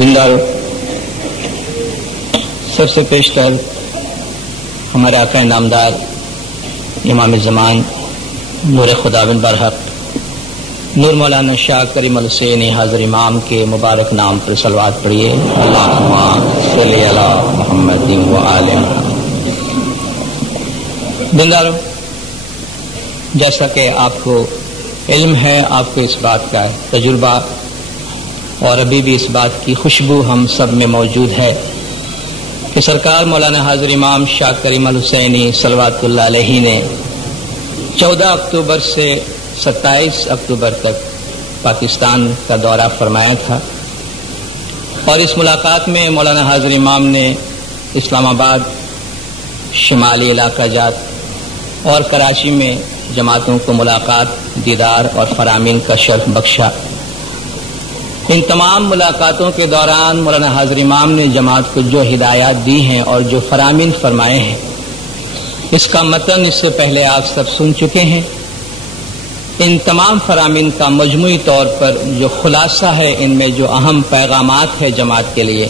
دیندارو، سب سے پیشتر ہمارے آقا نامدار امام زمان نور خداوند برحق نور مولانا شاہ کریم الحسینی حاضر امام کے مبارک نام پر صلوات پڑھیے۔ اللہم صلی علی محمد و آل محمد۔ دیندارو، جیسا کہ آپ کو علم ہے، آپ کو اس بات کا تجربہ اور ابھی بھی اس بات کی خوشبو ہم سب میں موجود ہے کہ سرکار مولانا حاضر امام شاہ کریم الحسینی صلوات اللہ علیہ نے 14 اکتوبر سے 27 اکتوبر تک پاکستان کا دورہ فرمایا تھا، اور اس ملاقات میں مولانا حاضر امام نے اسلام آباد، شمالی علاقہ جات اور کراچی میں جماعتوں کو ملاقات، دیدار اور فرامین کا شرف بخشا۔ ان تمام ملاقاتوں کے دوران مولانا حاضر امام نے جماعت کو جو ہدایات دی ہیں اور جو فرامین فرمائے ہیں، اس کا متن اس سے پہلے آپ سب سن چکے ہیں۔ ان تمام فرامین کا مجموعی طور پر جو خلاصہ ہے، ان میں جو اہم پیغامات ہے جماعت کے لیے،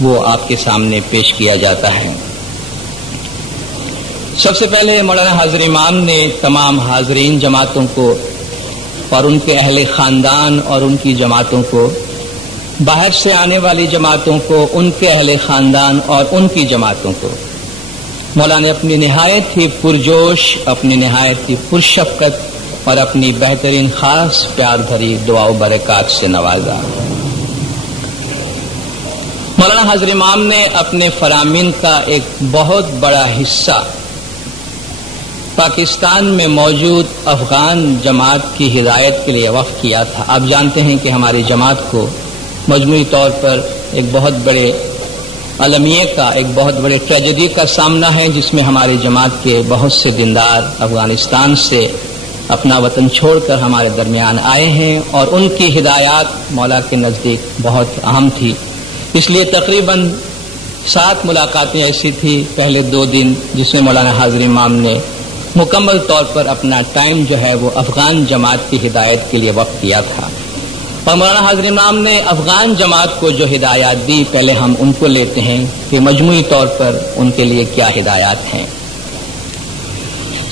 وہ آپ کے سامنے پیش کیا جاتا ہے۔ سب سے پہلے مولانا حاضر امام نے تمام حاضرین جماعتوں کو اور ان کے اہل خاندان اور ان کی جماعتوں کو، باہر سے آنے والی جماعتوں کو، ان کے اہل خاندان اور ان کی جماعتوں کو مولانا نے اپنی نہایت ہی پرجوش، اپنی نہایت ہی پرشفقت اور اپنی بہترین خاص پیار بھری دعا و برکات سے نوازا۔ مولانا حاضر امام نے اپنے فرامین کا ایک بہت بڑا حصہ پاکستان میں موجود افغان جماعت کی ہدایت کے لیے وقف کیا تھا۔ آپ جانتے ہیں کہ ہماری جماعت کو مجموعی طور پر ایک بہت بڑے المیے کا، ایک بہت بڑے ٹریجڈی کا سامنا ہے، جس میں ہماری جماعت کے بہت سے دیندار افغانستان سے اپنا وطن چھوڑ کر ہمارے درمیان آئے ہیں، اور ان کی ہدایات مولا کے نزدیک بہت اہم تھی۔ اس لیے تقریباً 7 ملاقاتیں ایسی تھی پہلے 2 دن، جس میں مولانا حاضر امام نے مکمل طور پر اپنا ٹائم جو ہے وہ افغان جماعت کی ہدایت کے لیے وقف کیا تھا۔ اور مولانا حاضر امام نے افغان جماعت کو جو ہدایات دی، پہلے ہم ان کو لیتے ہیں کہ مجموعی طور پر ان کے لیے کیا ہدایات ہیں۔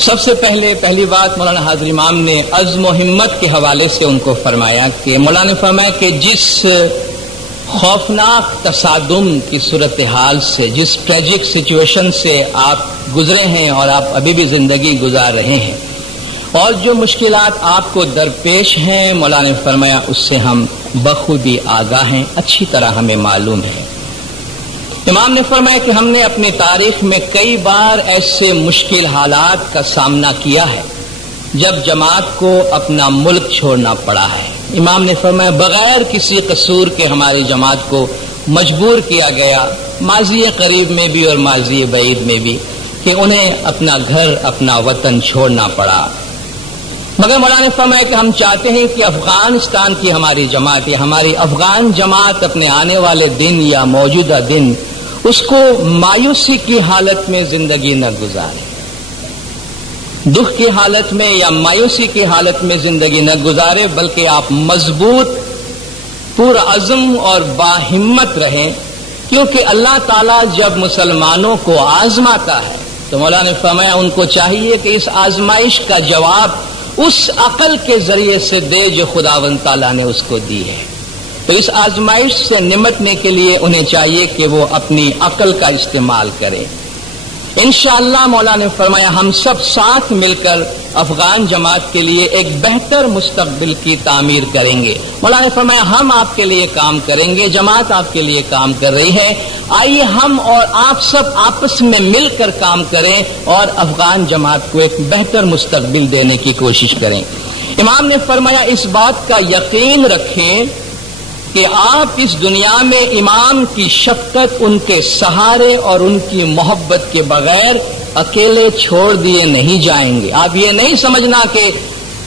سب سے پہلی بات مولانا حاضر امام نے عزم و ہمت کے حوالے سے ان کو فرمایا کہ مولانا نے فرمایا کہ جس خوفناک تصادم کی صورتحال سے، جس ٹریجک سچویشن سے آپ گزرے ہیں اور آپ ابھی بھی زندگی گزار رہے ہیں، اور جو مشکلات آپ کو درپیش ہیں، مولانا نے فرمایا اس سے ہم بخوبی آگاہ ہیں، اچھی طرح ہمیں معلوم ہے۔ امام نے فرمایا کہ ہم نے اپنی تاریخ میں کئی بار ایسے مشکل حالات کا سامنا کیا ہے جب جماعت کو اپنا ملک چھوڑنا پڑا ہے۔ امام نے فرمایا بغیر کسی قصور کے ہماری جماعت کو مجبور کیا گیا، ماضی قریب میں بھی اور ماضی بعید میں بھی، کہ انہیں اپنا گھر، اپنا وطن چھوڑنا پڑا۔ مگر مولانا نے فرمایا کہ ہم چاہتے ہیں کہ افغانستان کی ہماری جماعت یا ہماری افغان جماعت اپنے آنے والے دن یا موجودہ دن اس کو مایوسی کی حالت میں زندگی نہ گزارے، دکھ کی حالت میں یا مایوسی کی حالت میں زندگی نہ گزارے، بلکہ آپ مضبوط، پرعزم اور باہمت رہیں، کیونکہ اللہ تعالیٰ جب مسلمانوں کو آزماتا ہے تو مولانا نے فرمایا ان کو چاہیے کہ اس آزمائش کا جواب اس عقل کے ذریعے سے دے جو خداوند تعالیٰ نے اس کو دی ہے۔ تو اس آزمائش سے نمٹنے کے لیے انہیں چاہیے کہ وہ اپنی عقل کا استعمال کریں۔ انشاءاللہ مولانا نے فرمایا ہم سب ساتھ مل کر افغان جماعت کے لیے ایک بہتر مستقبل کی تعمیر کریں گے۔ مولانا نے فرمایا ہم آپ کے لیے کام کریں گے، جماعت آپ کے لیے کام کر رہی ہے، آئیے ہم اور آپ سب آپس میں مل کر کام کریں اور افغان جماعت کو ایک بہتر مستقبل دینے کی کوشش کریں۔ امام نے فرمایا اس بات کا یقین رکھیں کہ آپ اس دنیا میں امام کی شفقت، ان کے سہارے اور ان کی محبت کے بغیر اکیلے چھوڑ دیے نہیں جائیں گے۔ آپ یہ نہیں سمجھنا کہ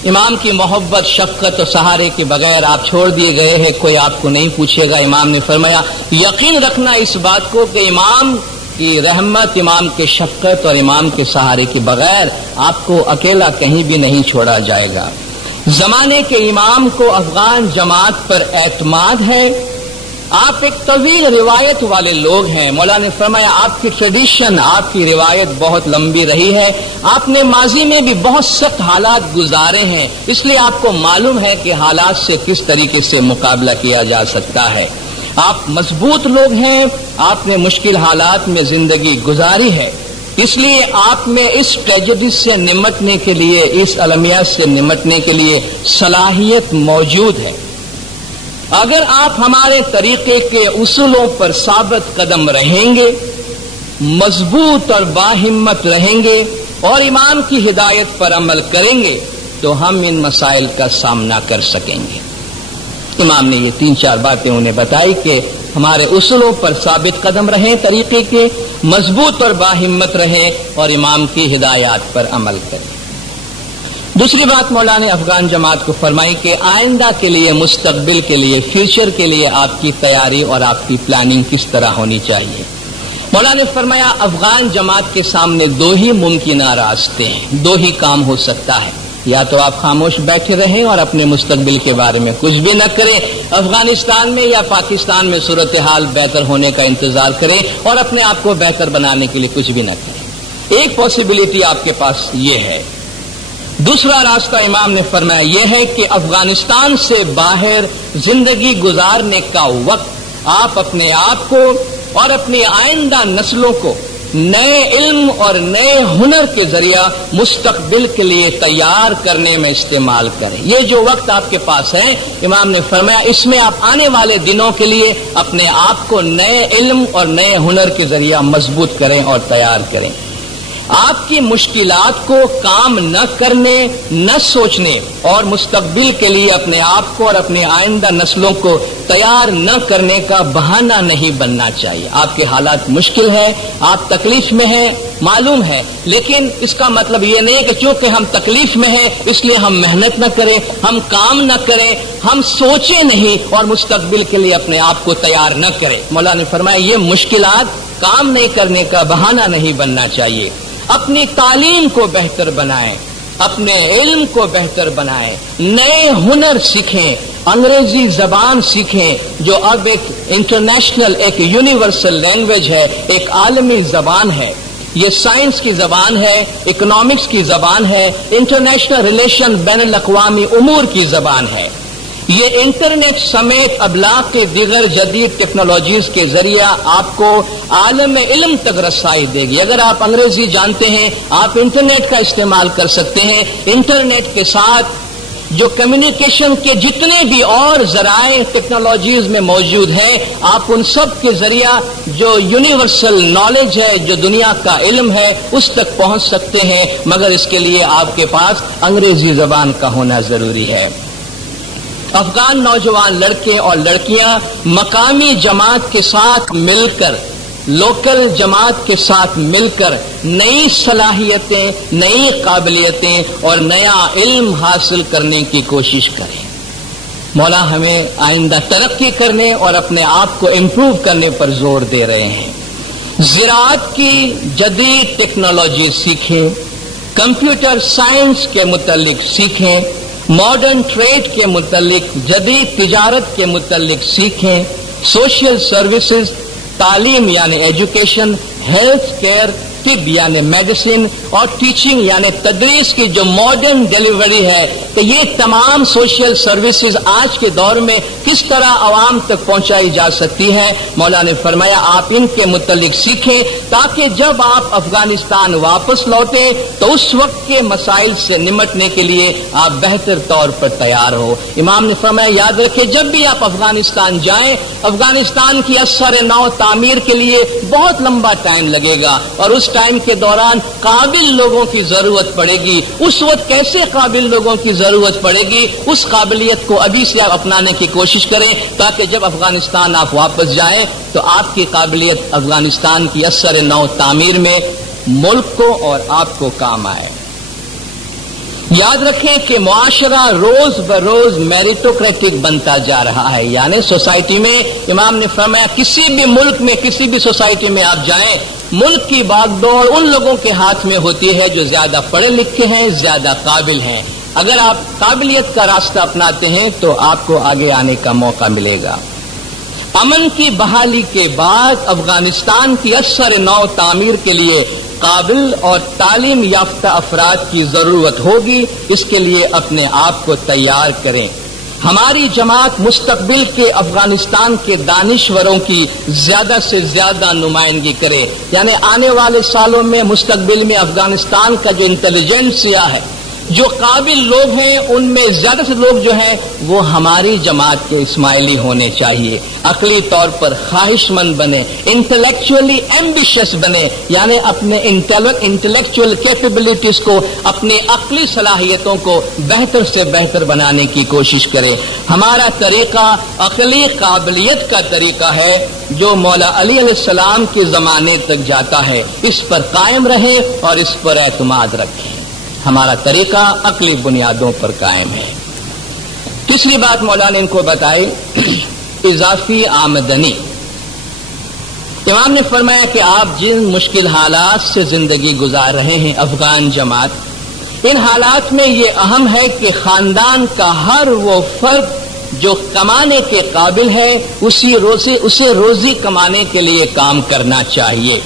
امام کی محبت، شفقت اور سہارے کے بغیر آپ چھوڑ دیے گئے ہیں، کوئی آپ کو نہیں پوچھے گا۔ امام نے فرمایا یقین رکھنا اس بات کو کہ امام کی رحمت، امام کے شفقت اور امام کے سہارے کے بغیر آپ کو اکیلا کہیں بھی نہیں چھوڑا جائے گا۔ زمانے کے امام کو افغان جماعت پر اعتماد ہے، آپ ایک طویل روایت والے لوگ ہیں. مولانا نے فرمایا آپ کی ٹریڈیشن، آپ کی روایت بہت لمبی رہی ہے. آپ نے ماضی میں بھی بہت سخت حالات گزارے ہیں، اس لیے آپ کو معلوم ہے کہ حالات سے کس طریقے سے مقابلہ کیا جا سکتا ہے. آپ مضبوط لوگ ہیں، آپ نے مشکل حالات میں زندگی گزاری ہے، اس لیے آپ میں اس ٹریجڈی سے نمٹنے کے لیے، اس المیات سے نمٹنے کے لیے صلاحیت موجود ہے. اگر آپ ہمارے طریقے کے اصولوں پر ثابت قدم رہیں گے، مضبوط اور باہمت رہیں گے اور امام کی ہدایت پر عمل کریں گے تو ہم ان مسائل کا سامنا کر سکیں گے. امام نے یہ 3-4 باتیں انہیں بتائی کہ ہمارے اصولوں پر ثابت قدم رہیں، طریقے کے مضبوط اور باہمت رہیں اور امام کی ہدایات پر عمل کریں. دوسری بات مولانا نے افغان جماعت کو فرمائی کہ آئندہ کے لیے، مستقبل کے لیے، فیوچر کے لیے آپ کی تیاری اور آپ کی پلاننگ کس طرح ہونی چاہیے. مولانا نے فرمایا افغان جماعت کے سامنے 2 ہی ممکنہ راستے ہیں، 2 ہی کام ہو سکتا ہے. یا تو آپ خاموش بیٹھے رہیں اور اپنے مستقبل کے بارے میں کچھ بھی نہ کریں، افغانستان میں یا پاکستان میں صورتحال بہتر ہونے کا انتظار کریں اور اپنے آپ کو بہتر بنانے کے لیے کچھ بھی نہ کریں. ایک پاسبلٹی آپ کے پاس یہ ہے. دوسرا راستہ امام نے فرمایا یہ ہے کہ افغانستان سے باہر زندگی گزارنے کا وقت آپ اپنے آپ کو اور اپنی آئندہ نسلوں کو نئے علم اور نئے ہنر کے ذریعہ مستقبل کے لیے تیار کرنے میں استعمال کریں. یہ جو وقت آپ کے پاس ہے، امام نے فرمایا اس میں آپ آنے والے دنوں کے لیے اپنے آپ کو نئے علم اور نئے ہنر کے ذریعہ مضبوط کریں اور تیار کریں. آپ کی مشکلات کو کام نہ کرنے، نہ سوچنے اور مستقبل کے لیے اپنے آپ کو اور اپنے آئندہ نسلوں کو تیار نہ کرنے کا بہانہ نہیں بننا چاہیے. آپ کے حالات مشکل ہیں، آپ تکلیف میں ہیں، معلوم ہے، لیکن اس کا مطلب یہ نہیں کہ چونکہ ہم تکلیف میں ہیں اس لیے ہم محنت نہ کریں، ہم کام نہ کریں، ہم سوچیں نہیں اور مستقبل کے لیے اپنے آپ کو تیار نہ کریں. مولانا نے فرمایا یہ مشکلات کام نہیں کرنے کا بہانہ نہیں بننا چاہیے. اپنی تعلیم کو بہتر بنائیں، اپنے علم کو بہتر بنائیں، نئے ہنر سیکھیں، انگریزی زبان سیکھیں جو اب ایک انٹرنیشنل، ایک یونیورسل لینگویج ہے، ایک عالمی زبان ہے. یہ سائنس کی زبان ہے، اکنامکس کی زبان ہے، انٹرنیشنل ریلیشن، بین الاقوامی امور کی زبان ہے. یہ انٹرنیٹ سمیت ابلاغ کے دیگر جدید ٹیکنالوجیز کے ذریعہ آپ کو عالم علم تک رسائی دے گی. اگر آپ انگریزی جانتے ہیں آپ انٹرنیٹ کا استعمال کر سکتے ہیں. انٹرنیٹ کے ساتھ جو کمیونیکیشن کے جتنے بھی اور ذرائع ٹیکنالوجیز میں موجود ہیں، آپ ان سب کے ذریعہ جو یونیورسل نالج ہے، جو دنیا کا علم ہے، اس تک پہنچ سکتے ہیں، مگر اس کے لیے آپ کے پاس انگریزی زبان کا ہونا ضروری ہے. افغان نوجوان لڑکے اور لڑکیاں مقامی جماعت کے ساتھ مل کر، لوکل جماعت کے ساتھ مل کر نئی صلاحیتیں، نئی قابلیتیں اور نیا علم حاصل کرنے کی کوشش کریں. مولا ہمیں آئندہ ترقی کرنے اور اپنے آپ کو امپروو کرنے پر زور دے رہے ہیں. زراعت کی جدید ٹیکنالوجی سیکھیں، کمپیوٹر سائنس کے متعلق سیکھیں، ماڈرن ٹریڈ کے متعلق، جدید تجارت کے متعلق سیکھیں، سوشل سروسز، تعلیم یعنی ایجوکیشن، ہیلتھ کیئر، طب یعنی میڈیسن اور ٹیچنگ یعنی تدریس کی جو ماڈرن ڈیلیوری ہے، کہ یہ تمام سوشل سروسز آج کے دور میں کس طرح عوام تک پہنچائی جا سکتی ہیں. مولانا نے فرمایا آپ ان کے متعلق سیکھیں تاکہ جب آپ افغانستان واپس لوٹیں تو اس وقت کے مسائل سے نمٹنے کے لیے آپ بہتر طور پر تیار ہو. امام نے فرمایا یاد رکھیں جب بھی آپ افغانستان جائیں، افغانستان کی اثر نو تعمیر کے لیے بہت لمبا ٹائم لگے گا اور اس ٹائم کے دوران قابل لوگوں کی ضرورت پڑے گی. اس وقت کیسے قابل لوگوں کی ضرورت پڑے گی، اس قابلیت کو ابھی سے آپ اپنانے کی کوشش کریں تاکہ جب افغانستان آپ واپس جائیں تو آپ کی قابلیت افغانستان کی اثر نو تعمیر میں ملک کو اور آپ کو کام آئے. یاد رکھیں کہ معاشرہ روز بروز میریٹوکریٹک بنتا جا رہا ہے، یعنی سوسائٹی میں امام نے فرمایا کسی بھی ملک میں، کسی بھی سوسائٹی میں آپ جائیں، ملک کی باغ دوڑ ان لوگوں کے ہاتھ میں ہوتی ہے جو زیادہ پڑھے لکھے ہیں، زیادہ قابل ہیں. اگر آپ قابلیت کا راستہ اپناتے ہیں تو آپ کو آگے آنے کا موقع ملے گا. امن کی بحالی کے بعد افغانستان کی اثر نو تعمیر کے لیے قابل اور تعلیم یافتہ افراد کی ضرورت ہوگی. اس کے لیے اپنے آپ کو تیار کریں. ہماری جماعت مستقبل کے افغانستان کے دانشوروں کی زیادہ سے زیادہ نمائندگی کرے. یعنی آنے والے سالوں میں مستقبل میں افغانستان کا جو انٹیلیجنسیا ہے، جو قابل لوگ ہیں، ان میں زیادہ سے لوگ جو ہیں وہ ہماری جماعت کے اسماعیلی ہونے چاہیے. عقلی طور پر خواہش مند بنے، انٹلیکچولی ایمبیشس بنے، یعنی اپنے انٹلیکچوئل کیپیبلٹیز کو، اپنی عقلی صلاحیتوں کو بہتر سے بہتر بنانے کی کوشش کرے. ہمارا طریقہ عقلی قابلیت کا طریقہ ہے جو مولا علی علیہ السلام کے زمانے تک جاتا ہے. اس پر قائم رہیں اور اس پر اعتماد رکھیں. ہمارا طریقہ عقلی بنیادوں پر قائم ہے. تیسری بات مولا نے ان کو بتائی اضافی آمدنی. امام نے فرمایا کہ آپ جن مشکل حالات سے زندگی گزار رہے ہیں افغان جماعت، ان حالات میں یہ اہم ہے کہ خاندان کا ہر وہ فرد جو کمانے کے قابل ہے اسے روزی کمانے کے لیے کام کرنا چاہیے.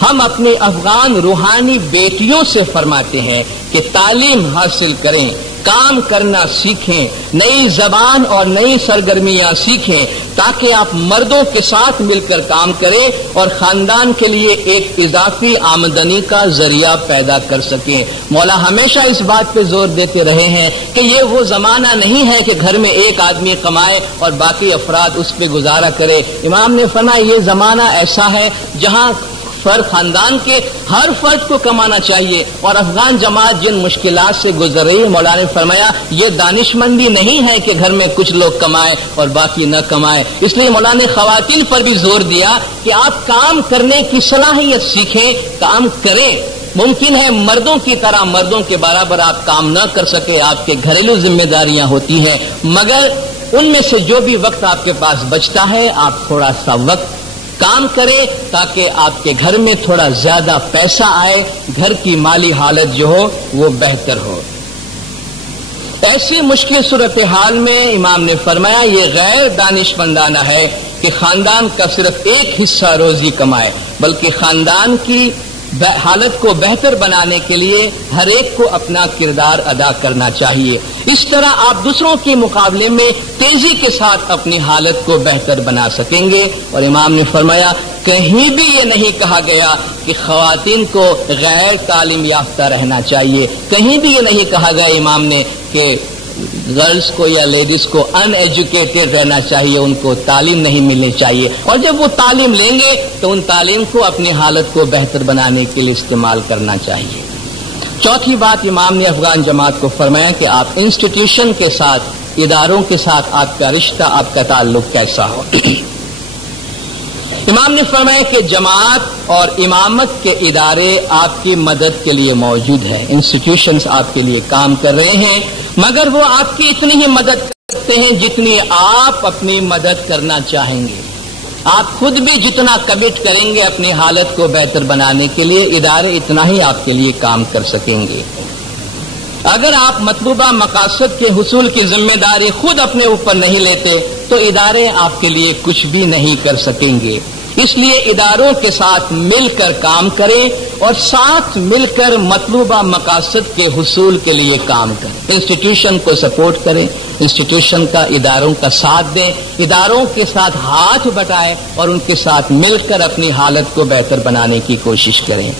ہم اپنی افغان روحانی بیٹیوں سے فرماتے ہیں کہ تعلیم حاصل کریں، کام کرنا سیکھیں، نئی زبان اور نئی سرگرمیاں سیکھیں تاکہ آپ مردوں کے ساتھ مل کر کام کریں اور خاندان کے لیے ایک اضافی آمدنی کا ذریعہ پیدا کر سکیں. مولا ہمیشہ اس بات پہ زور دیتے رہے ہیں کہ یہ وہ زمانہ نہیں ہے کہ گھر میں ایک آدمی کمائے اور باقی افراد اس پہ گزارا کرے. امام نے فرمایا یہ زمانہ ایسا ہے جہاں خاندان کے ہر فرد کو کمانا چاہیے. اور افغان جماعت جن مشکلات سے گزر رہی ہے، مولانا نے فرمایا یہ دانش مندی نہیں ہے کہ گھر میں کچھ لوگ کمائیں اور باقی نہ کمائیں. اس لیے مولانا نے خواتین پر بھی زور دیا کہ آپ کام کرنے کی صلاحیت سیکھیں، کام کریں. ممکن ہے مردوں کی طرح مردوں کے برابر آپ کام نہ کر سکے، آپ کے گھریلو ذمہ داریاں ہوتی ہیں، مگر ان میں سے جو بھی وقت آپ کے پاس بچتا ہے آپ تھوڑا سا وقت کام کرے تاکہ آپ کے گھر میں تھوڑا زیادہ پیسہ آئے، گھر کی مالی حالت جو ہو وہ بہتر ہو. ایسی مشکل صورتحال میں امام نے فرمایا یہ غیر دانش مندانہ ہے کہ خاندان کا صرف ایک حصہ روزی کمائے، بلکہ خاندان کی حالت کو بہتر بنانے کے لیے ہر ایک کو اپنا کردار ادا کرنا چاہیے. اس طرح آپ دوسروں کے مقابلے میں تیزی کے ساتھ اپنی حالت کو بہتر بنا سکیں گے. اور امام نے فرمایا کہیں بھی یہ نہیں کہا گیا کہ خواتین کو غیر تعلیم یافتہ رہنا چاہیے، کہیں بھی یہ نہیں کہا گیا امام نے کہ گرلز کو یا لیڈیز کو ان ایجوکیٹڈ رہنا چاہیے، ان کو تعلیم نہیں ملنی چاہیے. اور جب وہ تعلیم لیں گے تو ان تعلیم کو اپنی حالت کو بہتر بنانے کے لیے استعمال کرنا چاہیے. چوتھی بات امام نے افغان جماعت کو فرمایا کہ آپ انسٹیٹیوشن کے ساتھ، اداروں کے ساتھ آپ کا رشتہ، آپ کا تعلق کیسا ہو. امام نے فرمایا کہ جماعت اور امامت کے ادارے آپ کی مدد کے لیے موجود ہیں، انسٹیٹیوشنز آپ کے لیے کام کر رہے ہیں، مگر وہ آپ کی اتنی ہی مدد کرتے ہیں جتنی آپ اپنی مدد کرنا چاہیں گے. آپ خود بھی جتنا کمٹ کریں گے اپنی حالت کو بہتر بنانے کے لیے، ادارے اتنا ہی آپ کے لیے کام کر سکیں گے. اگر آپ مطلوبہ مقاصد کے حصول کی ذمہ داری خود اپنے اوپر نہیں لیتے تو ادارے آپ کے لیے کچھ بھی نہیں کر سکیں گے. اس لیے اداروں کے ساتھ مل کر کام کریں اور ساتھ مل کر مطلوبہ مقاصد کے حصول کے لیے کام کریں. انسٹیٹیوشن کو سپورٹ کریں، انسٹیٹیوشن کا اداروں کا ساتھ دیں، اداروں کے ساتھ ہاتھ بٹائیں اور ان کے ساتھ مل کر اپنی حالت کو بہتر بنانے کی کوشش کریں.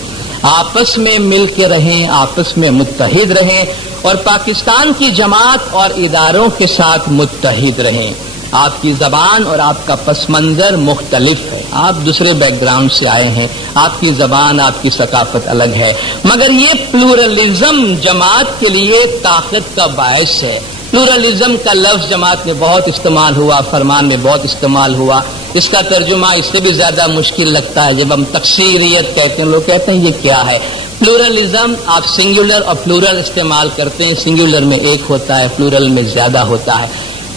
آپس میں مل کے رہیں، آپس میں متحد رہیں اور پاکستان کی جماعت اور اداروں کے ساتھ متحد رہیں. آپ کی زبان اور آپ کا پس منظر مختلف ہے، آپ دوسرے بیک گراؤنڈ سے آئے ہیں، آپ کی زبان، آپ کی ثقافت الگ ہے، مگر یہ پلورلزم جماعت کے لیے طاقت کا باعث ہے. پلورلزم کا لفظ جماعت میں بہت استعمال ہوا، فرمان میں بہت استعمال ہوا. اس کا ترجمہ اس سے بھی زیادہ مشکل لگتا ہے جب ہم تکثیریت کہتے ہیں. لوگ کہتے ہیں یہ کیا ہے. پلورلزم آپ سنگولر اور پلورل استعمال کرتے ہیں، سنگولر میں ایک ہوتا ہے، پلورل میں زیادہ ہوتا ہے.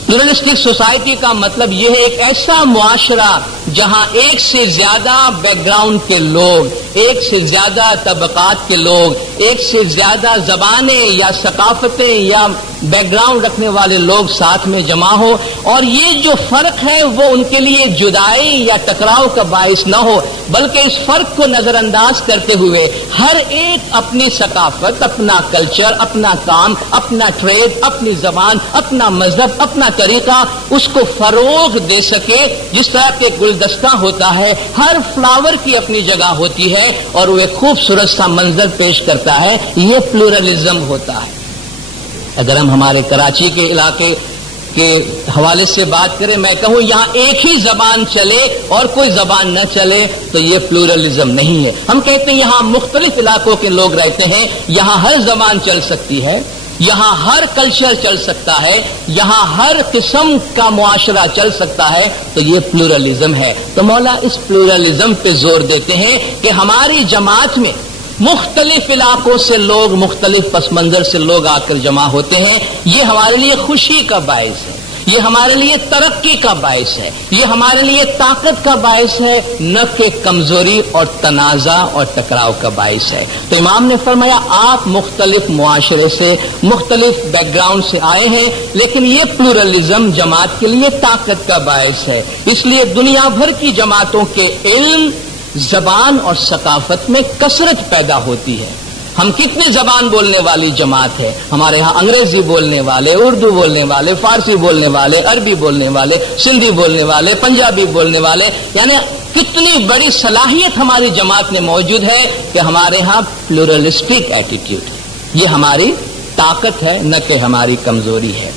پلورلسٹک سوسائٹی کا مطلب یہ ہے ایک ایسا معاشرہ جہاں ایک سے زیادہ بیک گراؤنڈ کے لوگ، ایک سے زیادہ طبقات کے لوگ، ایک سے زیادہ زبانیں یا ثقافتیں یا بیک گراؤنڈ رکھنے والے لوگ ساتھ میں جمع ہو، اور یہ جو فرق ہے وہ ان کے لیے جدائی یا ٹکراؤ کا باعث نہ ہو، بلکہ اس فرق کو نظر انداز کرتے ہوئے ہر ایک اپنی ثقافت، اپنا کلچر، اپنا کام، اپنا ٹریڈ، اپنی زبان، اپنا مذہب، اپنا طریقہ، اس کو فروغ دے سکے۔ جس طرح کہ گلدستہ ہوتا ہے، ہر فلاور کی اپنی جگہ ہوتی ہے اور وہ ایک خوبصورت سا منظر پیش کرتا ہے، یہ پلورلزم ہوتا ہے۔ اگر ہم ہمارے کراچی کے علاقے کے حوالے سے بات کریں، میں کہوں یہاں ایک ہی زبان چلے اور کوئی زبان نہ چلے تو یہ پلورلزم نہیں ہے۔ ہم کہتے ہیں یہاں مختلف علاقوں کے لوگ رہتے ہیں، یہاں ہر زبان چل سکتی ہے، یہاں ہر کلچر چل سکتا ہے، یہاں ہر قسم کا معاشرہ چل سکتا ہے، تو یہ پلورلزم ہے۔ تو مولا اس پلورلزم پہ زور دیتے ہیں کہ ہماری جماعت میں مختلف علاقوں سے لوگ، مختلف پس منظر سے لوگ آ کر جمع ہوتے ہیں، یہ ہمارے لیے خوشی کا باعث ہے، یہ ہمارے لیے ترقی کا باعث ہے، یہ ہمارے لیے طاقت کا باعث ہے، نہ کہ کمزوری اور تنازع اور ٹکراؤ کا باعث ہے۔ تو امام نے فرمایا آپ مختلف معاشرے سے، مختلف بیک گراؤنڈ سے آئے ہیں، لیکن یہ پلورلزم جماعت کے لیے طاقت کا باعث ہے۔ اس لیے دنیا بھر کی جماعتوں کے علم، زبان اور ثقافت میں کثرت پیدا ہوتی ہے۔ ہم کتنی زبان بولنے والی جماعت ہے، ہمارے ہاں انگریزی بولنے والے، اردو بولنے والے، فارسی بولنے والے، عربی بولنے والے، سندھی بولنے والے، پنجابی بولنے والے، یعنی کتنی بڑی صلاحیت ہماری جماعت میں موجود ہے کہ ہمارے ہاں پلورلسٹک ایٹیٹیوڈ ہے۔ یہ ہماری طاقت ہے، نہ کہ ہماری کمزوری ہے۔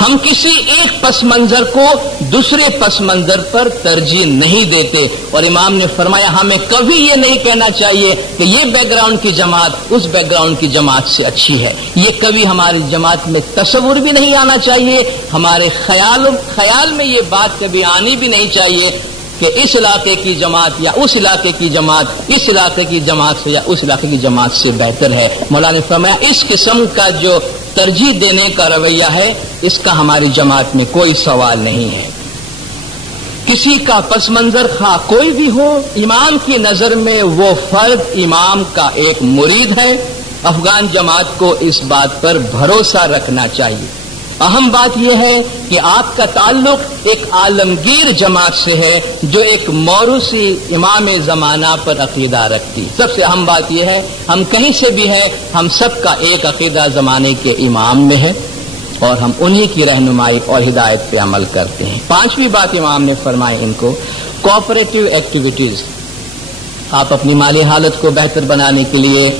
ہم کسی ایک پس منظر کو دوسرے پس منظر پر ترجیح نہیں دیتے، اور امام نے فرمایا ہمیں کبھی یہ نہیں کہنا چاہیے کہ یہ بیک گراؤنڈ کی جماعت اس بیک گراؤنڈ کی جماعت سے اچھی ہے۔ یہ کبھی ہماری جماعت میں تصور بھی نہیں آنا چاہیے، ہمارے خیال میں یہ بات کبھی آنی بھی نہیں چاہیے کہ اس علاقے کی جماعت یا اس علاقے کی جماعت اس علاقے کی جماعت سے یا اس علاقے کی جماعت سے بہتر ہے۔ مولانا نے فرمایا اس قسم کا جو ترجیح دینے کا رویہ ہے، اس کا ہماری جماعت میں کوئی سوال نہیں ہے۔ کسی کا پس منظر خواہ کوئی بھی ہو، امام کی نظر میں وہ فرد امام کا ایک مرید ہے۔ افغان جماعت کو اس بات پر بھروسہ رکھنا چاہیے۔ اہم بات یہ ہے کہ آپ کا تعلق ایک عالمگیر جماعت سے ہے جو ایک موروثی امام زمانہ پر عقیدہ رکھتی۔ سب سے اہم بات یہ ہے ہم کہیں سے بھی ہیں، ہم سب کا ایک عقیدہ زمانے کے امام میں ہے اور ہم انہی کی رہنمائی اور ہدایت پہ عمل کرتے ہیں۔ پانچویں بات امام نے فرمائی ان کو، کوآپریٹو ایکٹیویٹیز۔ آپ اپنی مالی حالت کو بہتر بنانے کے لیے،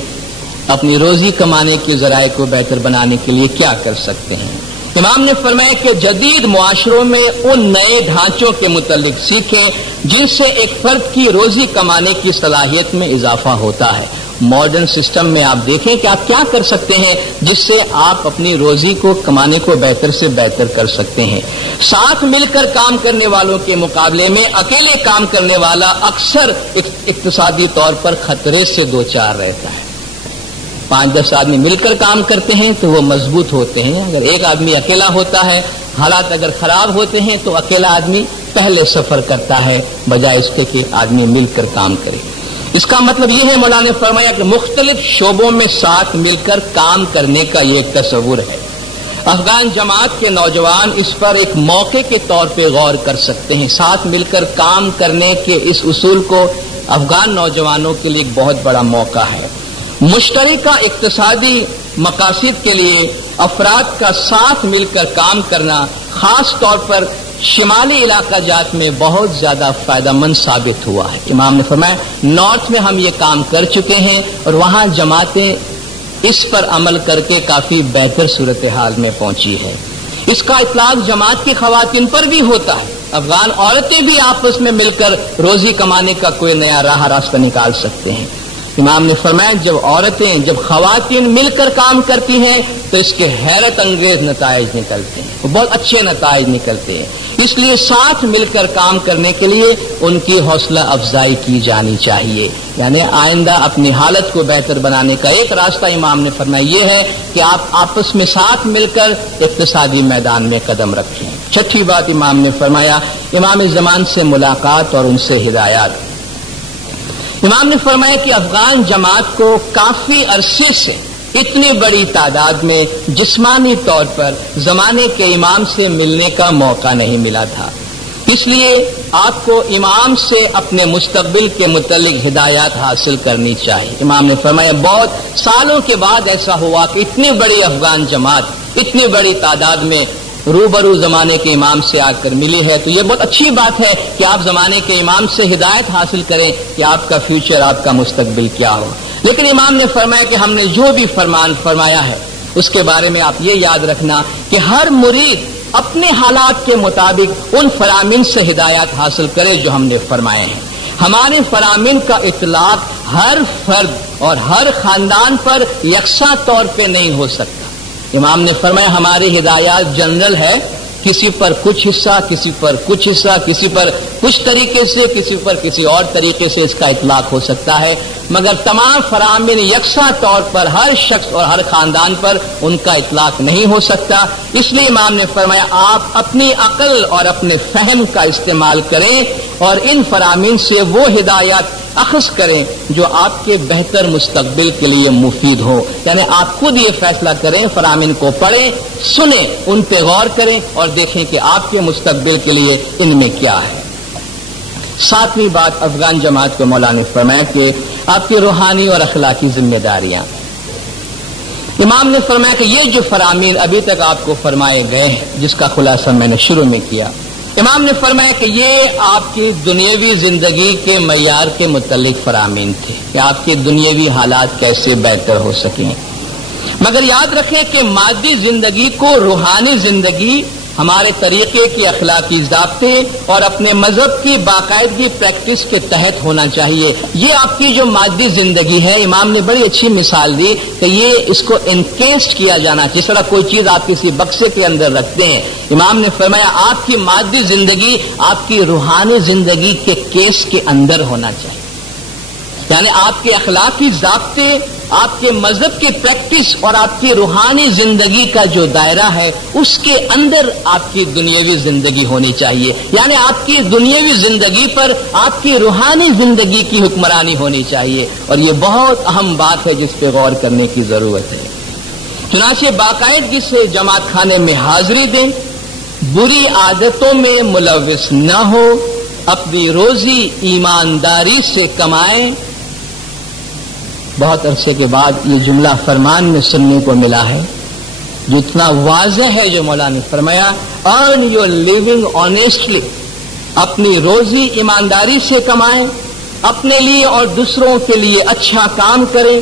اپنی روزی کمانے کے ذرائع کو بہتر بنانے کے لیے کیا کر سکتے ہیں؟ امام نے فرمایا کہ جدید معاشروں میں ان نئے ڈھانچوں کے متعلق سیکھیں جن سے ایک فرد کی روزی کمانے کی صلاحیت میں اضافہ ہوتا ہے۔ ماڈرن سسٹم میں آپ دیکھیں کہ آپ کیا کر سکتے ہیں جس سے آپ اپنی روزی کو کمانے کو بہتر سے بہتر کر سکتے ہیں۔ ساتھ مل کر کام کرنے والوں کے مقابلے میں اکیلے کام کرنے والا اکثر اقتصادی طور پر خطرے سے دوچار رہتا ہے۔ 5-10 آدمی مل کر کام کرتے ہیں تو وہ مضبوط ہوتے ہیں، اگر ایک آدمی اکیلا ہوتا ہے، حالات اگر خراب ہوتے ہیں تو اکیلا آدمی پہلے سفر کرتا ہے بجائے اس کے کہ آدمی مل کر کام کرے۔ اس کا مطلب یہ ہے مولانا نے فرمایا کہ مختلف شعبوں میں ساتھ مل کر کام کرنے کا یہ ایک تصور ہے۔ افغان جماعت کے نوجوان اس پر ایک موقع کے طور پہ غور کر سکتے ہیں۔ ساتھ مل کر کام کرنے کے اس اصول کو افغان نوجوانوں کے لیے ایک بہت بڑا موقع ہے۔ مشترکہ اقتصادی مقاصد کے لیے افراد کا ساتھ مل کر کام کرنا خاص طور پر شمالی علاقہ جات میں بہت زیادہ فائدہ مند ثابت ہوا ہے۔ امام نے فرمایا نارتھ میں ہم یہ کام کر چکے ہیں اور وہاں جماعتیں اس پر عمل کر کے کافی بہتر صورتحال میں پہنچی ہے۔ اس کا اطلاق جماعت کی خواتین پر بھی ہوتا ہے۔ افغان عورتیں بھی آپس میں مل کر روزی کمانے کا کوئی نیا راستہ نکال سکتے ہیں۔ امام نے فرمایا جب خواتین مل کر کام کرتی ہیں تو اس کے حیرت انگیز نتائج نکلتے ہیں، وہ بہت اچھے نتائج نکلتے ہیں۔ اس لیے ساتھ مل کر کام کرنے کے لیے ان کی حوصلہ افزائی کی جانی چاہیے، یعنی آئندہ اپنی حالت کو بہتر بنانے کا ایک راستہ امام نے فرمایا یہ ہے کہ آپ آپس میں ساتھ مل کر اقتصادی میدان میں قدم رکھیں۔ چھٹی بات امام نے فرمایا امام زمان سے ملاقات اور ان سے ہدایات۔ امام نے فرمایا کہ افغان جماعت کو کافی عرصے سے اتنی بڑی تعداد میں جسمانی طور پر زمانے کے امام سے ملنے کا موقع نہیں ملا تھا. اس لیے آپ کو امام سے اپنے مستقبل کے متعلق ہدایات حاصل کرنی چاہیے. امام نے فرمایا بہت سالوں کے بعد ایسا ہوا کہ اتنی بڑی افغان جماعت اتنی بڑی تعداد میں روبرو زمانے کے امام سے آ کر ملی ہے، تو یہ بہت اچھی بات ہے کہ آپ زمانے کے امام سے ہدایت حاصل کریں کہ آپ کا فیوچر، آپ کا مستقبل کیا ہو. لیکن امام نے فرمایا کہ ہم نے جو بھی فرمان فرمایا ہے اس کے بارے میں آپ یہ یاد رکھنا کہ ہر مرید اپنے حالات کے مطابق ان فرامین سے ہدایات حاصل کرے جو ہم نے فرمائے ہیں. ہمارے فرامین کا اطلاق ہر فرد اور ہر خاندان پر یکساں طور پہ نہیں ہو سکتا. امام نے فرمایا ہماری ہدایات جنرل ہے، کسی پر کچھ حصہ، کسی پر کچھ حصہ، کسی پر کچھ طریقے سے، کسی پر کسی اور طریقے سے اس کا اطلاق ہو سکتا ہے، مگر تمام فرامین یکساں طور پر ہر شخص اور ہر خاندان پر ان کا اطلاق نہیں ہو سکتا. اس لیے امام نے فرمایا آپ اپنی عقل اور اپنے فہم کا استعمال کریں اور ان فرامین سے وہ ہدایات اخذ کریں جو آپ کے بہتر مستقبل کے لیے مفید ہو. یعنی آپ خود یہ فیصلہ کریں، فرامین کو پڑھیں، سنیں، ان پہ غور کریں اور دیکھیں کہ آپ کے مستقبل کے لیے ان میں کیا ہے. 7ویں بات افغان جماعت کو مولانا نے فرمایا کہ آپ کی روحانی اور اخلاقی ذمہ داریاں. امام نے فرمایا کہ یہ جو فرامین ابھی تک آپ کو فرمائے گئے ہیں، جس کا خلاصہ میں نے شروع میں کیا، امام نے فرمایا کہ یہ آپ کی دنیاوی زندگی کے معیار کے متعلق فرامین تھے کہ آپ کے دنیاوی حالات کیسے بہتر ہو سکیں. مگر یاد رکھیں کہ مادی زندگی کو روحانی زندگی ہمارے طریقے کی اخلاقی ضابطے اور اپنے مذہب کی باقاعدگی پریکٹس کے تحت ہونا چاہیے. یہ آپ کی جو مادی زندگی ہے، امام نے بڑی اچھی مثال دی کہ یہ اس کو انکیسڈ کیا جانا، جس طرح کوئی چیز آپ کسی بکسے کے اندر رکھتے ہیں. امام نے فرمایا آپ کی مادی زندگی آپ کی روحانی زندگی کے کیس کے اندر ہونا چاہیے. یعنی آپ کے اخلاقی ضابطے، آپ کے مذہب کی پریکٹس اور آپ کی روحانی زندگی کا جو دائرہ ہے اس کے اندر آپ کی دنیاوی زندگی ہونی چاہیے. یعنی آپ کی دنیاوی زندگی پر آپ کی روحانی زندگی کی حکمرانی ہونی چاہیے. اور یہ بہت اہم بات ہے جس پہ غور کرنے کی ضرورت ہے. چنانچہ باقاعدگی سے جماعت خانے میں حاضری دیں، بری عادتوں میں ملوث نہ ہو، اپنی روزی ایمانداری سے کمائیں. بہت عرصے کے بعد یہ جملہ فرمان میں سننے کو ملا ہے جو اتنا واضح ہے، جو مولانا نے فرمایا ارن یور لیونگ آنیسٹلی، اپنی روزی ایمانداری سے کمائیں، اپنے لیے اور دوسروں کے لیے اچھا کام کریں،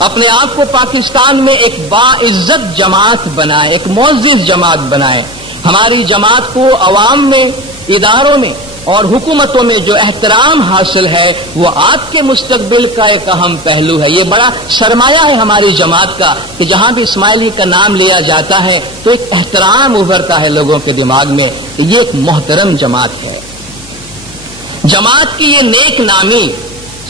اپنے آپ کو پاکستان میں ایک باعزت جماعت بنائیں، ایک معزز جماعت بنائیں. ہماری جماعت کو عوام میں، اداروں میں اور حکومتوں میں جو احترام حاصل ہے وہ آپ کے مستقبل کا ایک اہم پہلو ہے. یہ بڑا سرمایہ ہے ہماری جماعت کا کہ جہاں بھی اسماعیلی کا نام لیا جاتا ہے تو ایک احترام ابھرتا ہے لوگوں کے دماغ میں کہ یہ ایک محترم جماعت ہے. جماعت کی یہ نیک نامی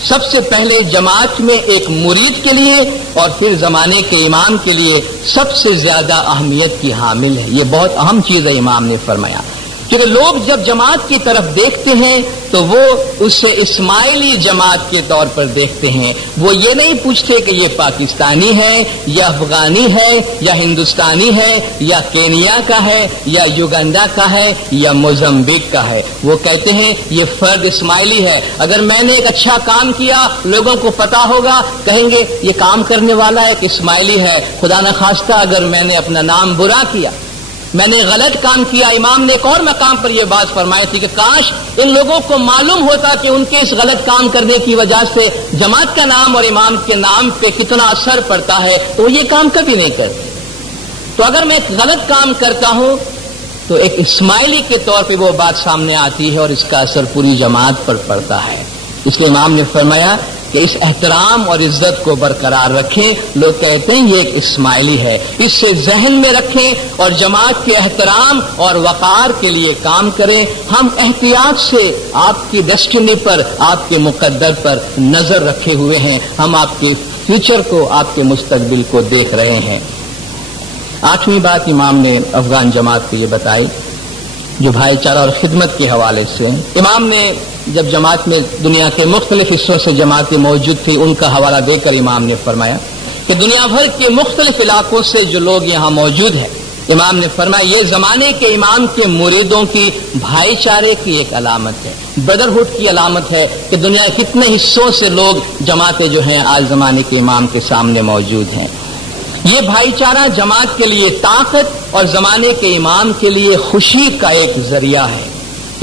سب سے پہلے جماعت میں ایک مرید کے لیے اور پھر زمانے کے امام کے لیے سب سے زیادہ اہمیت کی حامل ہے. یہ بہت اہم چیز ہے امام نے فرمایا. کیونکہ لوگ جب جماعت کی طرف دیکھتے ہیں تو وہ اسے اسماعیلی جماعت کے طور پر دیکھتے ہیں. وہ یہ نہیں پوچھتے کہ یہ پاکستانی ہے یا افغانی ہے یا ہندوستانی ہے یا کینیا کا ہے یا یوگنڈا کا ہے یا موزمبیک کا ہے. وہ کہتے ہیں یہ فرد اسماعیلی ہے. اگر میں نے ایک اچھا کام کیا لوگوں کو پتا ہوگا، کہیں گے یہ کام کرنے والا ایک اسماعیلی ہے. خدا نخواستہ اگر میں نے اپنا نام برا کیا، میں نے غلط کام کیا. امام نے ایک اور مقام پر یہ بات فرمائی تھی کہ کاش ان لوگوں کو معلوم ہوتا کہ ان کے اس غلط کام کرنے کی وجہ سے جماعت کا نام اور امام کے نام پہ کتنا اثر پڑتا ہے تو وہ یہ کام کبھی نہیں کرتے. تو اگر میں ایک غلط کام کرتا ہوں تو ایک اسماعیلی کے طور پہ وہ بات سامنے آتی ہے اور اس کا اثر پوری جماعت پر پڑتا ہے. اس لیے امام نے فرمایا کہ اس احترام اور عزت کو برقرار رکھیں. لوگ کہتے ہیں یہ ایک اسماعیلی ہے، اس سے ذہن میں رکھیں اور جماعت کے احترام اور وقار کے لیے کام کریں. ہم احتیاط سے آپ کی ڈیسٹنی پر، آپ کے مقدر پر نظر رکھے ہوئے ہیں. ہم آپ کے فیوچر کو، آپ کے مستقبل کو دیکھ رہے ہیں. 8ویں بات امام نے افغان جماعت کو یہ بتائی جو بھائی چارہ اور خدمت کے حوالے سے. امام نے جب جماعت میں دنیا کے مختلف حصوں سے جماعتیں موجود تھی ان کا حوالہ دے کر امام نے فرمایا کہ کہ دنیا بھر کے مختلف علاقوں سے جو لوگ یہاں موجود ہیں، امام نے فرمایا یہ زمانے کے امام کے مریدوں کی بھائی چارے کی ایک علامت ہے، بردرہڈ کی علامت ہے کہ دنیا کے کتنے حصوں سے لوگ جماعتیں جو ہیں آج زمانے کے امام کے سامنے موجود ہیں۔ یہ بھائی چارہ جماعت کے لیے طاقت اور زمانے کے امام کے لیے خوشی کا ایک ذریعہ ہے۔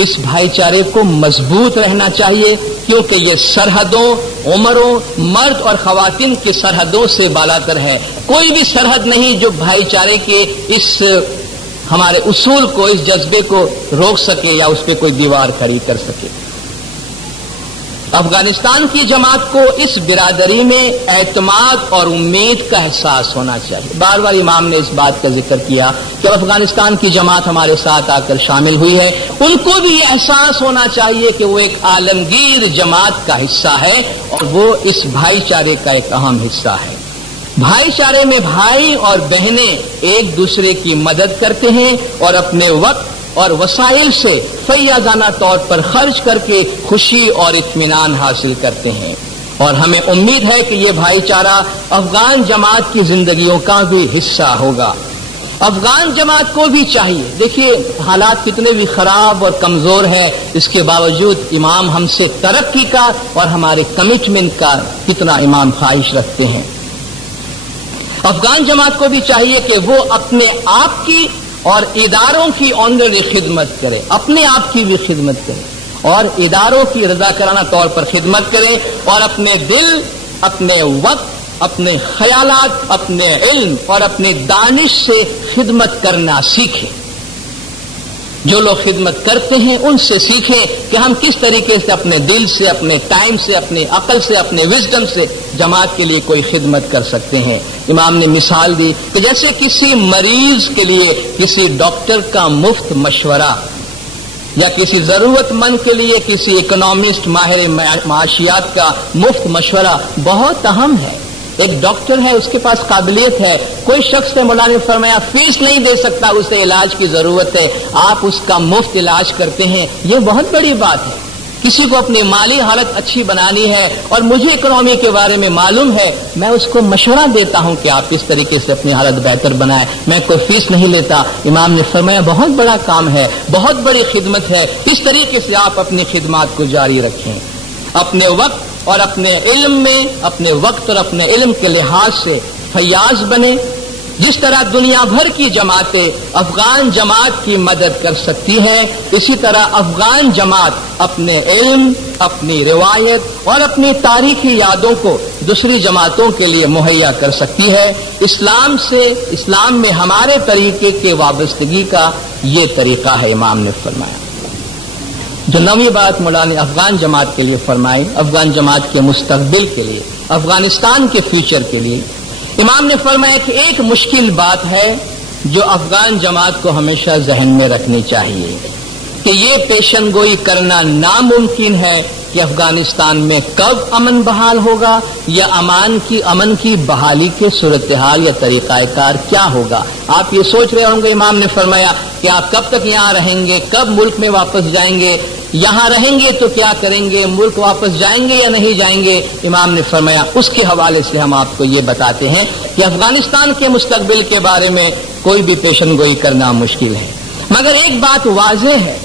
اس بھائی چارے کو مضبوط رہنا چاہیے، کیونکہ یہ سرحدوں، عمروں، مرد اور خواتین کی سرحدوں سے بالاتر ہے۔ کوئی بھی سرحد نہیں جو بھائی چارے کے اس ہمارے اصول کو، اس جذبے کو روک سکے یا اس پہ کوئی دیوار کھڑی کر سکے۔ افغانستان کی جماعت کو اس برادری میں اعتماد اور امید کا احساس ہونا چاہیے۔ بار بار امام نے اس بات کا ذکر کیا کہ افغانستان کی جماعت ہمارے ساتھ آ کر شامل ہوئی ہے، ان کو بھی یہ احساس ہونا چاہیے کہ وہ ایک عالمگیر جماعت کا حصہ ہے اور وہ اس بھائی چارے کا ایک اہم حصہ ہے۔ بھائی چارے میں بھائی اور بہنیں ایک دوسرے کی مدد کرتے ہیں اور اپنے وقت اور وسائل سے فیاضانہ طور پر خرچ کر کے خوشی اور اطمینان حاصل کرتے ہیں، اور ہمیں امید ہے کہ یہ بھائی چارہ افغان جماعت کی زندگیوں کا بھی حصہ ہوگا۔ افغان جماعت کو بھی چاہیے، دیکھیے حالات کتنے بھی خراب اور کمزور ہیں، اس کے باوجود امام ہم سے ترقی کا اور ہمارے کمٹمنٹ کا کتنا امام خواہش رکھتے ہیں۔ افغان جماعت کو بھی چاہیے کہ وہ اپنے آپ کی اور اداروں کی آنرری خدمت کرے، اپنے آپ کی بھی خدمت کرے اور اداروں کی رضاکارانہ طور پر خدمت کرے، اور اپنے دل، اپنے وقت، اپنے خیالات، اپنے علم اور اپنے دانش سے خدمت کرنا سیکھیں۔ جو لوگ خدمت کرتے ہیں ان سے سیکھیں کہ ہم کس طریقے سے اپنے دل سے، اپنے ٹائم سے، اپنے عقل سے، اپنے وزڈم سے جماعت کے لیے کوئی خدمت کر سکتے ہیں۔ امام نے مثال دی کہ جیسے کسی مریض کے لیے کسی ڈاکٹر کا مفت مشورہ یا کسی ضرورت مند کے لیے کسی اکنامسٹ، ماہر معاشیات کا مفت مشورہ بہت اہم ہے۔ ایک ڈاکٹر ہے، اس کے پاس قابلیت ہے، کوئی شخص ہے، مولانا نے فرمایا فیس نہیں دے سکتا، اسے علاج کی ضرورت ہے، آپ اس کا مفت علاج کرتے ہیں، یہ بہت بڑی بات ہے۔ کسی کو اپنی مالی حالت اچھی بنانی ہے اور مجھے اکنامی کے بارے میں معلوم ہے، میں اس کو مشورہ دیتا ہوں کہ آپ اس طریقے سے اپنی حالت بہتر بنائیں، میں کوئی فیس نہیں لیتا۔ امام نے فرمایا بہت بڑا کام ہے، بہت بڑی خدمت ہے، اس طریقے سے آپ اپنی خدمات کو جاری رکھیں۔ اپنے وقت اور اپنے علم میں، اپنے وقت اور اپنے علم کے لحاظ سے فیاض بنے۔ جس طرح دنیا بھر کی جماعتیں افغان جماعت کی مدد کر سکتی ہیں، اسی طرح افغان جماعت اپنے علم، اپنی روایت اور اپنی تاریخی یادوں کو دوسری جماعتوں کے لیے مہیا کر سکتی ہے۔ اسلام میں ہمارے طریقے کے وابستگی کا یہ طریقہ ہے، امام نے فرمایا۔ جو نویں بات مولانا نے افغان جماعت کے لیے فرمائی، افغان جماعت کے مستقبل کے لیے، افغانستان کے فیوچر کے لیے، امام نے فرمایا کہ ایک مشکل بات ہے جو افغان جماعت کو ہمیشہ ذہن میں رکھنی چاہیے کہ یہ پیشن گوئی کرنا ناممکن ہے کہ افغانستان میں کب امن بحال ہوگا یا امن کی بحالی کے صورتحال یا طریقہ کار کیا ہوگا۔ آپ یہ سوچ رہے ہوں گے امام نے فرمایا کہ آپ کب تک یہاں رہیں گے، کب ملک میں واپس جائیں گے، یہاں رہیں گے تو کیا کریں گے، ملک واپس جائیں گے یا نہیں جائیں گے۔ امام نے فرمایا اس کے حوالے سے ہم آپ کو یہ بتاتے ہیں کہ افغانستان کے مستقبل کے بارے میں کوئی بھی پیشن گوئی کرنا مشکل ہے، مگر ایک بات واضح ہے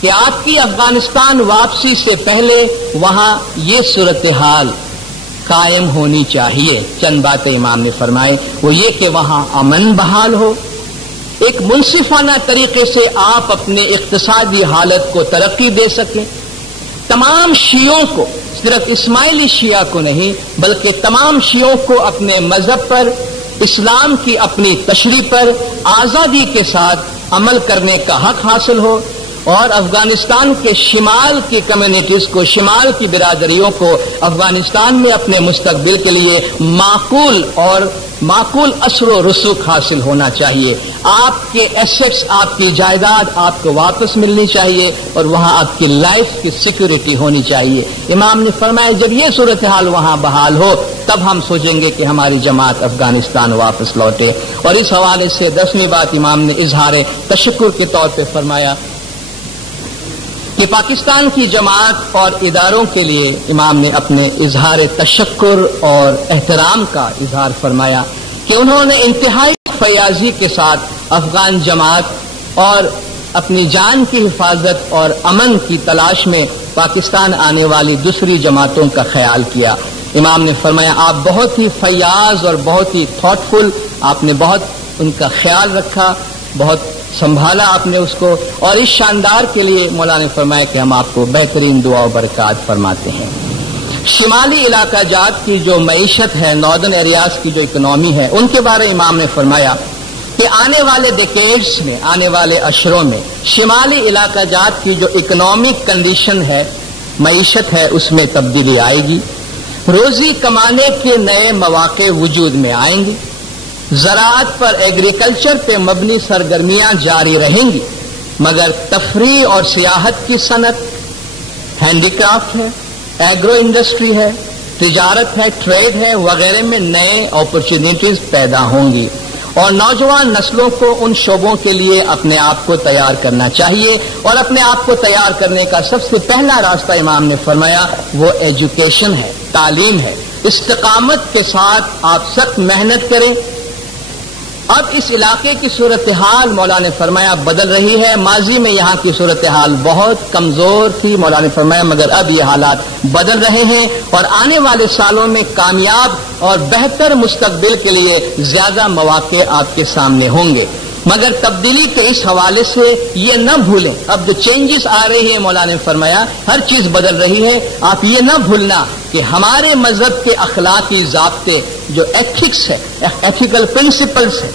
کہ آپ کی افغانستان واپسی سے پہلے وہاں یہ صورتحال قائم ہونی چاہیے۔ چند باتیں امام نے فرمائے، وہ یہ کہ وہاں امن بحال ہو، ایک منصفانہ طریقے سے آپ اپنے اقتصادی حالت کو ترقی دے سکیں، تمام شیعوں کو، صرف اسماعیلی شیعہ کو نہیں بلکہ تمام شیعوں کو اپنے مذہب پر، اسلام کی اپنی تشریح پر آزادی کے ساتھ عمل کرنے کا حق حاصل ہو، اور افغانستان کے شمال کی کمیونٹیز کو، شمال کی برادریوں کو افغانستان میں اپنے مستقبل کے لیے معقول اثر و رسوخ حاصل ہونا چاہیے۔ آپ کے ایسٹس، آپ کی جائیداد آپ کو واپس ملنی چاہیے اور وہاں آپ کی لائف کی سیکورٹی ہونی چاہیے۔ امام نے فرمایا جب یہ صورتحال وہاں بحال ہو تب ہم سوچیں گے کہ ہماری جماعت افغانستان واپس لوٹے۔ اور اس حوالے سے 10ویں بات امام نے اظہار تشکر کے طور پہ فرمایا کہ پاکستان کی جماعت اور اداروں کے لیے امام نے اپنے اظہار تشکر اور احترام کا اظہار فرمایا کہ انہوں نے انتہائی فیاضی کے ساتھ افغان جماعت اور اپنی جان کی حفاظت اور امن کی تلاش میں پاکستان آنے والی دوسری جماعتوں کا خیال کیا. امام نے فرمایا آپ بہت ہی فیاض اور بہت ہی تھاٹفل، آپ نے بہت ان کا خیال رکھا، بہت سنبھالا آپ نے اس کو، اور اس شاندار کے لیے مولانا نے فرمایا کہ ہم آپ کو بہترین دعا و برکات فرماتے ہیں. شمالی علاقہ جات کی جو معیشت ہے، ناردرن ایریاز کی جو اکنامی ہے، ان کے بارے امام نے فرمایا کہ آنے والے ڈیکیڈز میں، آنے والے اشروں میں شمالی علاقہ جات کی جو اکنامک کنڈیشن ہے، معیشت ہے، اس میں تبدیلی آئے گی. روزی کمانے کے نئے مواقع وجود میں آئیں گے. زراعت پر، ایگریکلچر پہ مبنی سرگرمیاں جاری رہیں گی، مگر تفریح اور سیاحت کی صنعت، ہینڈی کرافٹ ہے، ایگرو انڈسٹری ہے، تجارت ہے، ٹریڈ ہے وغیرہ میں نئے اپرچونیٹیز پیدا ہوں گی، اور نوجوان نسلوں کو ان شعبوں کے لیے اپنے آپ کو تیار کرنا چاہیے. اور اپنے آپ کو تیار کرنے کا سب سے پہلا راستہ امام نے فرمایا وہ ایجوکیشن ہے، تعلیم ہے. استقامت کے ساتھ آپ سخت محنت کریں. اب اس علاقے کی صورتحال مولانا نے فرمایا بدل رہی ہے. ماضی میں یہاں کی صورتحال بہت کمزور تھی، مولانا نے فرمایا، مگر اب یہ حالات بدل رہے ہیں اور آنے والے سالوں میں کامیاب اور بہتر مستقبل کے لیے زیادہ مواقع آپ کے سامنے ہوں گے. مگر تبدیلی کے اس حوالے سے یہ نہ بھولیں، اب جو چینجز آ رہی ہیں مولانا نے فرمایا ہر چیز بدل رہی ہے، آپ یہ نہ بھولنا کہ ہمارے مذہب کے اخلاقی ضابطے جو ایتھکس ہے، ایتھیکل پرنسپلز ہیں،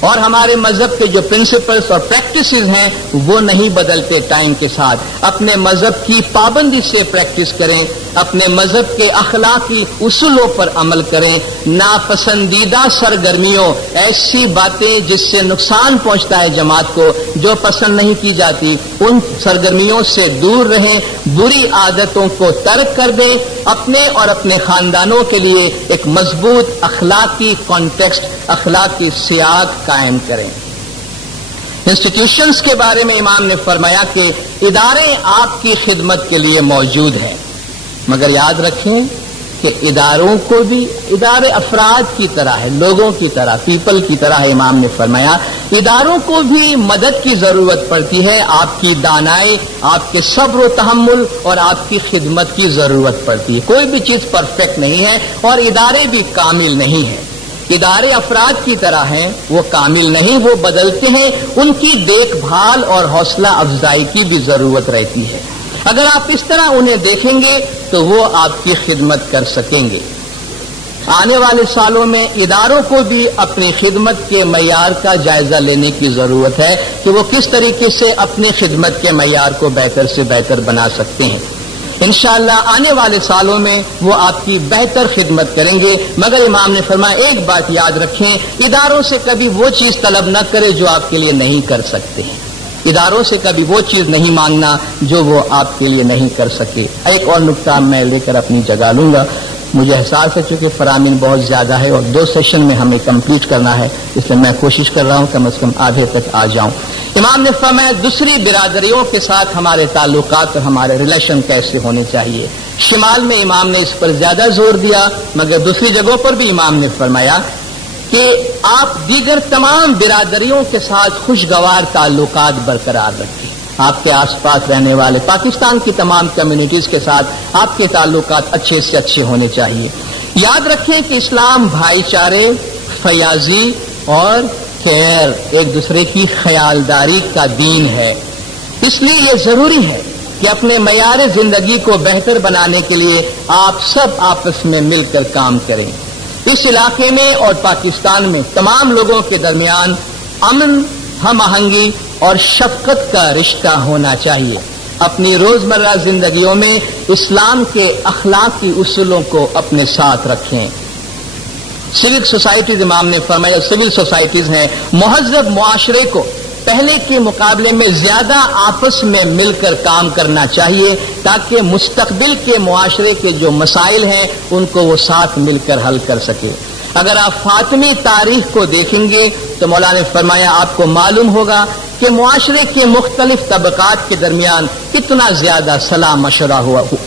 اور ہمارے مذہب کے جو پرنسپلز اور پریکٹسز ہیں وہ نہیں بدلتے ٹائم کے ساتھ. اپنے مذہب کی پابندی سے پریکٹس کریں، اپنے مذہب کے اخلاقی اصولوں پر عمل کریں. ناپسندیدہ سرگرمیوں، ایسی باتیں جس سے نقصان پہنچتا ہے جماعت کو، جو پسند نہیں کی جاتی، ان سرگرمیوں سے دور رہیں. بری عادتوں کو ترک کر دیں. اپنے اور اپنے خاندانوں کے لیے ایک مضبوط اخلاقی کانٹیکسٹ، اخلاقی سیاق قائم کریں. انسٹیٹیوشنز کے بارے میں امام نے فرمایا کہ ادارے آپ کی خدمت کے لیے موجود ہیں، مگر یاد رکھیں کہ اداروں کو بھی، ادارے افراد کی طرح ہے، لوگوں کی طرح، پیپل کی طرح ہے. امام نے فرمایا اداروں کو بھی مدد کی ضرورت پڑتی ہے، آپ کی دانائی، آپ کے صبر و تحمل اور آپ کی خدمت کی ضرورت پڑتی ہے. کوئی بھی چیز پرفیکٹ نہیں ہے اور ادارے بھی کامل نہیں ہیں. ادارے افراد کی طرح ہیں، وہ کامل نہیں، وہ بدلتے ہیں. ان کی دیکھ بھال اور حوصلہ افزائی کی بھی ضرورت رہتی ہے. اگر آپ اس طرح انہیں دیکھیں گے تو وہ آپ کی خدمت کر سکیں گے. آنے والے سالوں میں اداروں کو بھی اپنی خدمت کے معیار کا جائزہ لینے کی ضرورت ہے کہ وہ کس طریقے سے اپنی خدمت کے معیار کو بہتر سے بہتر بنا سکتے ہیں. انشاءاللہ آنے والے سالوں میں وہ آپ کی بہتر خدمت کریں گے. مگر امام نے فرمایا ایک بات یاد رکھیں، اداروں سے کبھی وہ چیز طلب نہ کرے جو آپ کے لیے نہیں کر سکتے ہیں. اداروں سے کبھی وہ چیز نہیں مانگنا جو وہ آپ کے لیے نہیں کر سکے. ایک اور نقطہ میں لے کر اپنی جگہ لوں گا. مجھے احساس ہے چونکہ فرامین بہت زیادہ ہے اور 2 سیشن میں ہمیں کمپلیٹ کرنا ہے، اس لیے میں کوشش کر رہا ہوں کم از کم آدھے تک آ جاؤں. امام نے فرمایا دوسری برادریوں کے ساتھ ہمارے تعلقات اور ہمارے ریلیشن کیسے ہونے چاہیے. شمال میں امام نے اس پر زیادہ زور دیا، مگر دوسری جگہوں پر بھی امام نے فرمایا کہ آپ دیگر تمام برادریوں کے ساتھ خوشگوار تعلقات برقرار رکھیں. آپ کے آس پاس رہنے والے پاکستان کی تمام کمیونٹیز کے ساتھ آپ کے تعلقات اچھے سے اچھے ہونے چاہیے. یاد رکھیں کہ اسلام بھائی چارے، فیاضی اور خیر، ایک دوسرے کی خیالداری کا دین ہے. اس لیے یہ ضروری ہے کہ اپنے معیار زندگی کو بہتر بنانے کے لیے آپ سب آپس میں مل کر کام کریں. اس علاقے میں اور پاکستان میں تمام لوگوں کے درمیان امن، ہم آہنگی اور شفقت کا رشتہ ہونا چاہیے. اپنی روزمرہ زندگیوں میں اسلام کے اخلاقی اصولوں کو اپنے ساتھ رکھیں. سول سوسائٹیز، امام نے فرمایا سول سوسائٹیز ہیں، مہذب معاشرے کو پہلے کے مقابلے میں زیادہ آپس میں مل کر کام کرنا چاہیے تاکہ مستقبل کے معاشرے کے جو مسائل ہیں ان کو وہ ساتھ مل کر حل کر سکے. اگر آپ فاطمی تاریخ کو دیکھیں گے تو مولانا نے فرمایا آپ کو معلوم ہوگا کہ معاشرے کے مختلف طبقات کے درمیان کتنا زیادہ صلاح مشورہ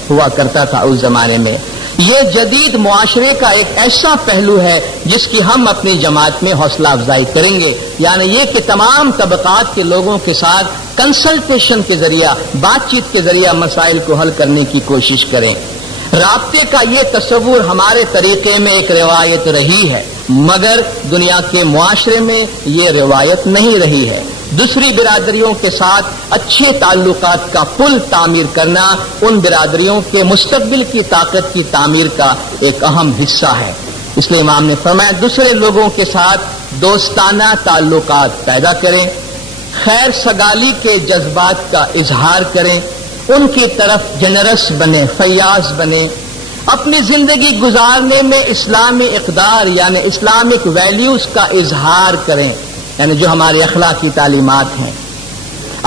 ہوا کرتا تھا اس زمانے میں. یہ جدید معاشرے کا ایک ایسا پہلو ہے جس کی ہم اپنی جماعت میں حوصلہ افزائی کریں گے، یعنی یہ کہ تمام طبقات کے لوگوں کے ساتھ کنسلٹیشن کے ذریعہ، بات چیت کے ذریعہ مسائل کو حل کرنے کی کوشش کریں. رابطے کا یہ تصور ہمارے طریقے میں ایک روایت رہی ہے، مگر دنیا کے معاشرے میں یہ روایت نہیں رہی ہے. دوسری برادریوں کے ساتھ اچھے تعلقات کا پل تعمیر کرنا ان برادریوں کے مستقبل کی طاقت کی تعمیر کا ایک اہم حصہ ہے. اس لیے امام نے فرمایا دوسرے لوگوں کے ساتھ دوستانہ تعلقات پیدا کریں، خیر سگالی کے جذبات کا اظہار کریں، ان کی طرف جنرس بنے، فیاض بنے، اپنی زندگی گزارنے میں اسلامی اقدار یعنی اسلامک ویلیوز کا اظہار کریں، یعنی جو ہماری اخلاقی تعلیمات ہیں.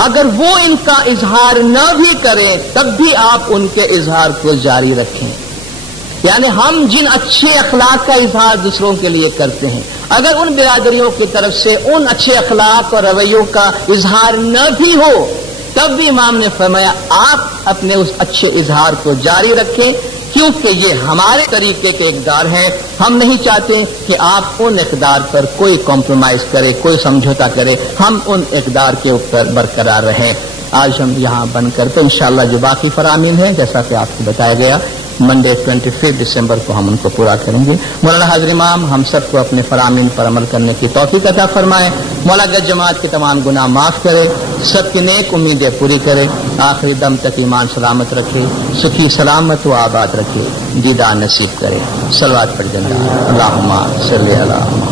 اگر وہ ان کا اظہار نہ بھی کریں تب بھی آپ ان کے اظہار کو جاری رکھیں. یعنی ہم جن اچھے اخلاق کا اظہار دوسروں کے لیے کرتے ہیں، اگر ان برادریوں کی طرف سے ان اچھے اخلاق اور رویوں کا اظہار نہ بھی ہو تب بھی امام نے فرمایا آپ اپنے اس اچھے اظہار کو جاری رکھیں، کیونکہ یہ ہمارے طریقے کے اقدار ہیں. ہم نہیں چاہتے کہ آپ ان اقدار پر کوئی کمپرومائز کرے، کوئی سمجھوتا کرے، ہم ان اقدار کے اوپر برقرار رہیں. آج ہم یہاں بند کرتے انشاءاللہ جو باقی فرامین ہیں جیسا کہ آپ کو بتایا گیا منڈے 25 دسمبر کو ہم ان کو پورا کریں گے. مولانا حاضر امام ہم سب کو اپنے فرامین پر عمل کرنے کی توفیق عطا فرمائے. مولا گج جماعت کے تمام گناہ معاف کرے، سب کی نیک امیدیں پوری کرے، آخری دم تک ایمان سلامت رکھے، سکھی سلامت و آباد رکھے، دیدار نصیب کرے. صلوات پڑھ جناب اللہم صلی علی